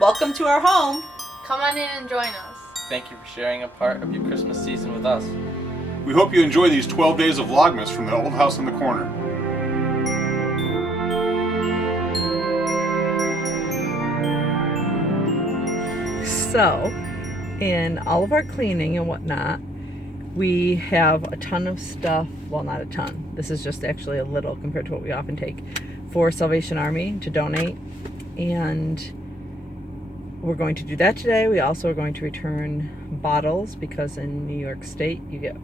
Welcome to our home. Come on in and join us. Thank you for sharing a part of your Christmas season with us. We hope you enjoy these 12 days of Vlogmas from the old house in the corner. So, in all of our cleaning and whatnot, we have a ton of stuff. Well, not a ton. This is just actually a little compared to what we often take for Salvation Army to donate. And we're going to do that today. We also are going to return bottles because in New York State you get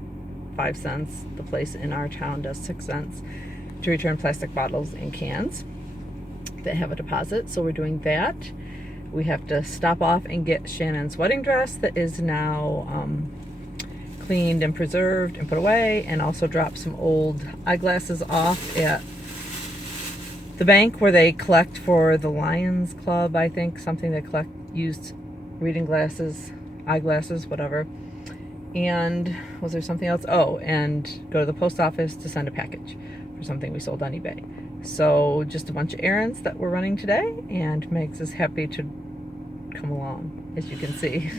5 cents. The place in our town does 6 cents to return plastic bottles and cans that have a deposit. So we're doing that. We have to stop off and get Shannon's wedding dress that is now cleaned and preserved and put away, and also drop some old eyeglasses off at the bank where they collect for the Lions Club, I think, something they collect used reading glasses, eyeglasses, whatever. And was there something else? Oh, and go to the post office to send a package for something we sold on eBay. So just a bunch of errands that we're running today, and Megs is happy to come along, as you can see.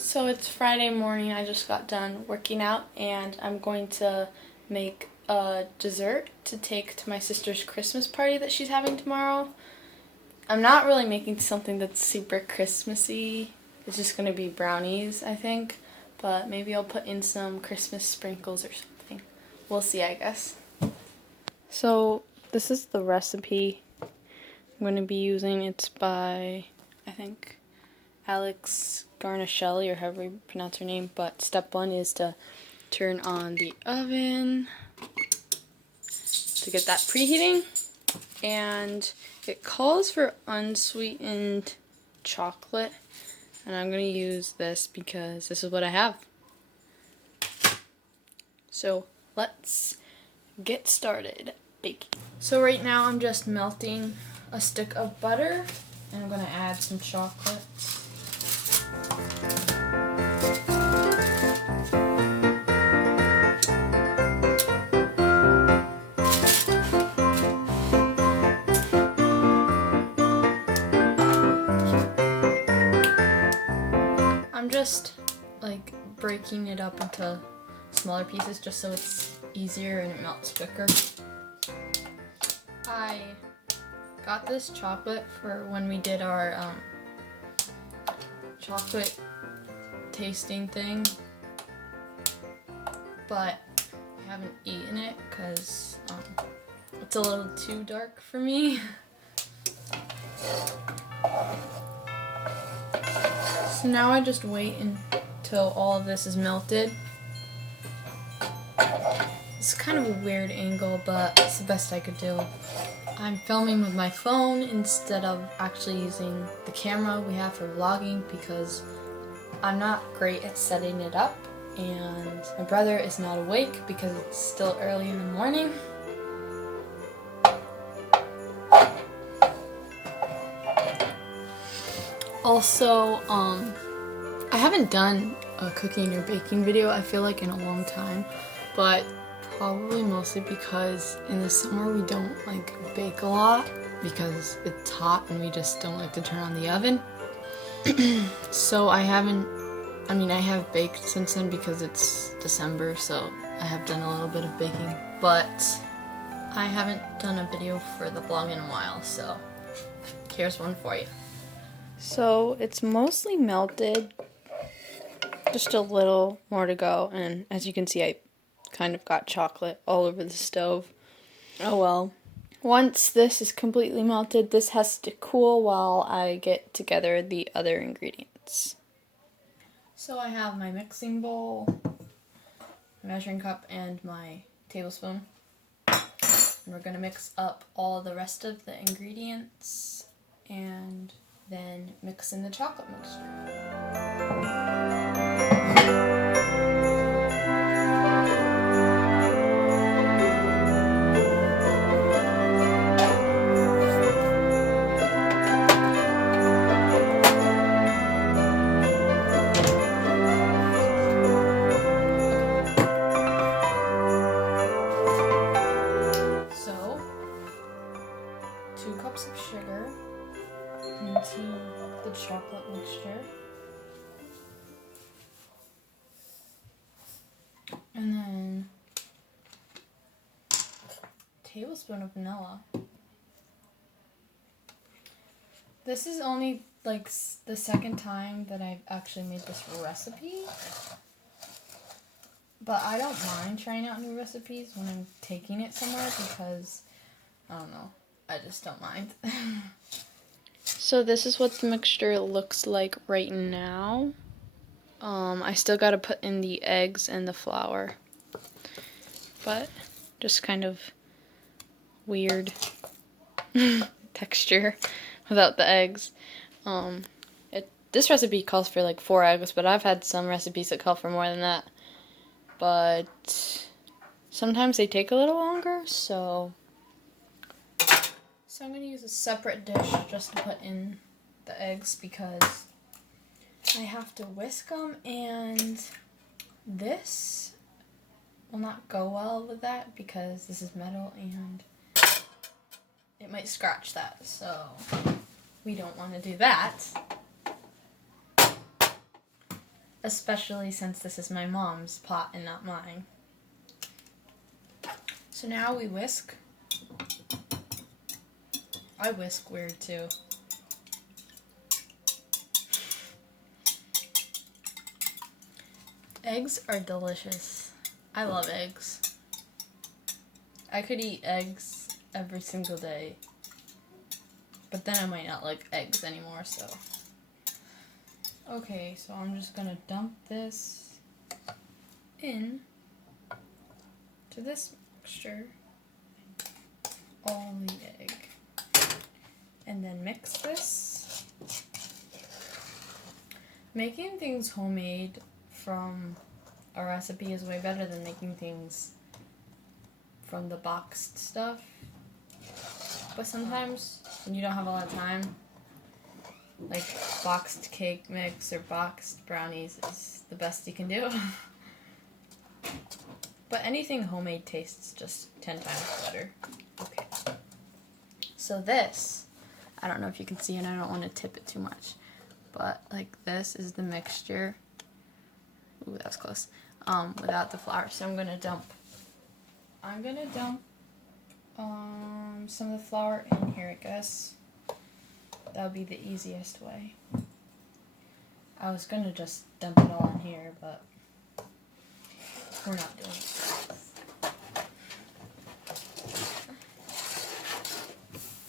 So it's Friday morning. I just got done working out and I'm going to make a dessert to take to my sister's Christmas party that she's having tomorrow. I'm not really making something that's super Christmassy. It's just going to be brownies, I think. But maybe I'll put in some Christmas sprinkles or something. We'll see, I guess. So this is the recipe I'm going to be using. It's by, I think, Alex Garnaschelli, or however you pronounce her name. But step 1 is to turn on the oven to get that preheating. And it calls for unsweetened chocolate. And I'm going to use this because this is what I have. So let's get started baking. So right now I'm just melting a stick of butter. And I'm going to add some chocolate. I'm just like breaking it up into smaller pieces just so it's easier and it melts quicker. I got this chocolate for when we did our chocolate tasting thing, but I haven't eaten it because it's a little too dark for me. So now I just wait until all of this is melted. It's kind of a weird angle, but it's the best I could do. I'm filming with my phone instead of actually using the camera we have for vlogging because I'm not great at setting it up, and my brother is not awake because it's still early in the morning. Also, I haven't done a cooking or baking video, I feel like, in a long time, but probably mostly because in the summer we don't like bake a lot because it's hot and we just don't like to turn on the oven. So I have baked since then because it's December, so I have done a little bit of baking, but I haven't done a video for the vlog in a while, so here's one for you. So it's mostly melted, just a little more to go, and as you can see, I kind of got chocolate all over the stove. Oh well. Once this is completely melted, this has to cool while I get together the other ingredients. So I have my mixing bowl, measuring cup, and my tablespoon. And we're gonna mix up all the rest of the ingredients and then mix in the chocolate mixture. So, 2 cups of sugar into the chocolate mixture. And then a tablespoon of vanilla. This is only like the second time that I've actually made this recipe. But I don't mind trying out new recipes when I'm taking it somewhere because, I don't know, I just don't mind. So this is what the mixture looks like right now. I still gotta put in the eggs and the flour. But just kind of weird texture without the eggs. This recipe calls for like 4 eggs, but I've had some recipes that call for more than that. But sometimes they take a little longer, so I'm going to use a separate dish just to put in the eggs because I have to whisk them, and this will not go well with that because this is metal and it might scratch that, so we don't want to do that. Especially since this is my mom's pot and not mine. So now we whisk. I whisk weird too. Eggs are delicious. I love eggs. I could eat eggs every single day. But then I might not like eggs anymore, so. Okay, so I'm just gonna dump this in to this mixture, all the egg, and then mix this. Making things homemade from a recipe is way better than making things from the boxed stuff. But sometimes when you don't have a lot of time, like boxed cake mix or boxed brownies is the best you can do. But anything homemade tastes just 10 times better. Okay. So this, I don't know if you can see, and I don't want to tip it too much, but like this is the mixture. Ooh, that was close. Without the flour. So I'm gonna dump some of the flour in here, I guess. That would be the easiest way. I was gonna just dump it all in here, but we're not doing it.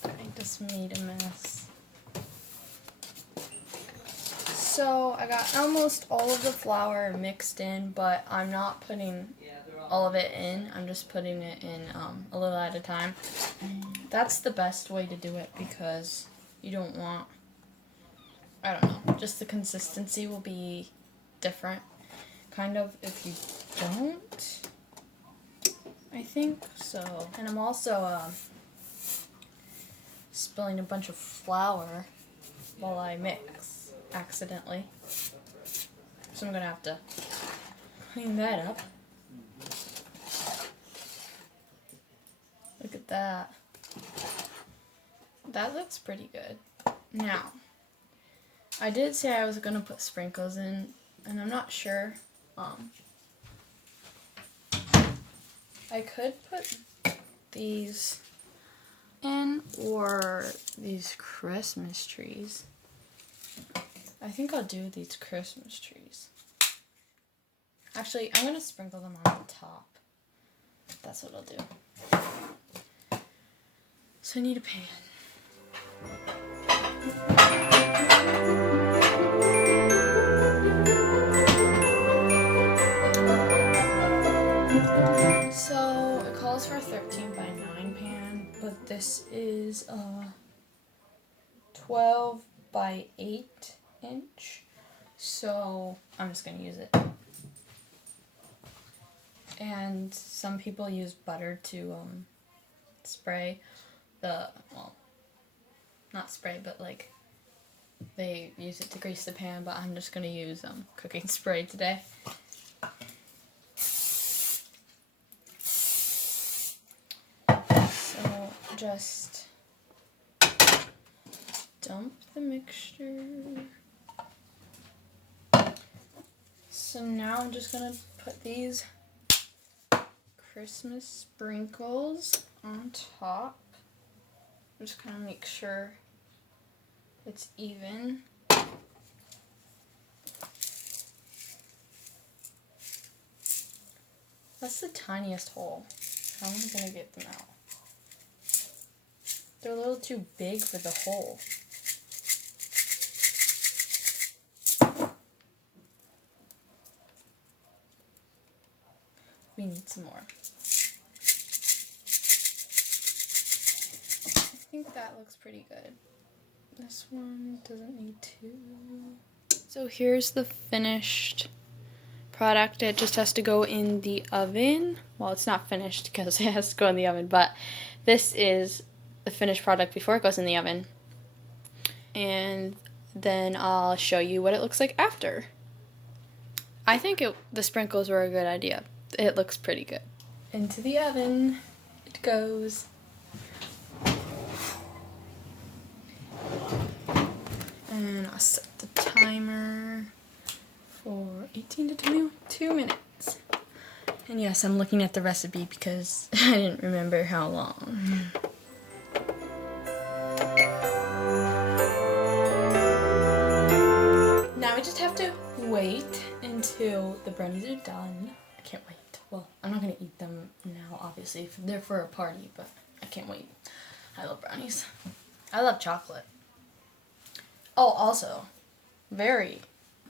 I just made a mess. So I got almost all of the flour mixed in, but I'm not putting all of it in. I'm just putting it in a little at a time. That's the best way to do it because you don't want, I don't know, just the consistency will be different, kind of, if you don't, I think, so. And I'm also spilling a bunch of flour while I mix, accidentally. So I'm gonna have to clean that up. Look at that. That looks pretty good. Now, I did say I was gonna put sprinkles in, and I'm not sure. I could put these in, or these Christmas trees. I think I'll do these Christmas trees. Actually, I'm going to sprinkle them on the top. That's what I'll do. So I need a pan. So it calls for a 13 by 9 pan, but this is a 12 by 8 inch. So I'm just gonna use it. And some people use butter to spray the, well, not spray, but like they use it to grease the pan, but I'm just gonna use cooking spray today. So just dump the mixture. So now I'm just gonna put these Christmas sprinkles on top. Just kind of make sure it's even. That's the tiniest hole. How am I gonna get them out? They're a little too big for the hole. We need some more. I think that looks pretty good. This one doesn't need to. So here's the finished product. It just has to go in the oven. Well, it's not finished because it has to go in the oven, but this is the finished product before it goes in the oven. And then I'll show you what it looks like after. I think the sprinkles were a good idea. It looks pretty good. Into the oven it goes. And I'll set the timer for 18 to 22 minutes. And yes, I'm looking at the recipe because I didn't remember how long. Now we just have to wait until the brownies are done. I can't wait. Well, I'm not going to eat them now, obviously. They're for a party, but I can't wait. I love brownies. I love chocolate. Oh, also, very,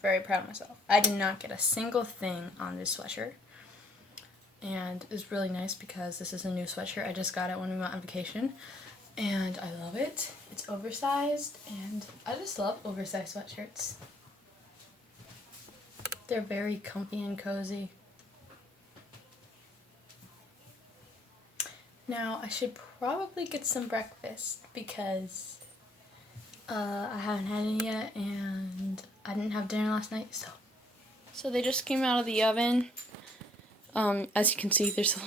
very proud of myself. I did not get a single thing on this sweatshirt. And it's really nice because this is a new sweatshirt. I just got it when we went on vacation. And I love it. It's oversized, and I just love oversized sweatshirts. They're very comfy and cozy. Now, I should probably get some breakfast because I haven't had any yet, and I didn't have dinner last night, so they just came out of the oven. As you can see, there's a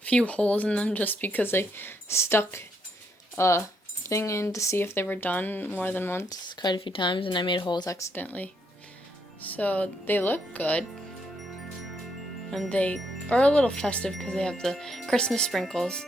few holes in them just because I stuck a thing in to see if they were done more than once, quite a few times, and I made holes accidentally. So they look good, and they are a little festive because they have the Christmas sprinkles.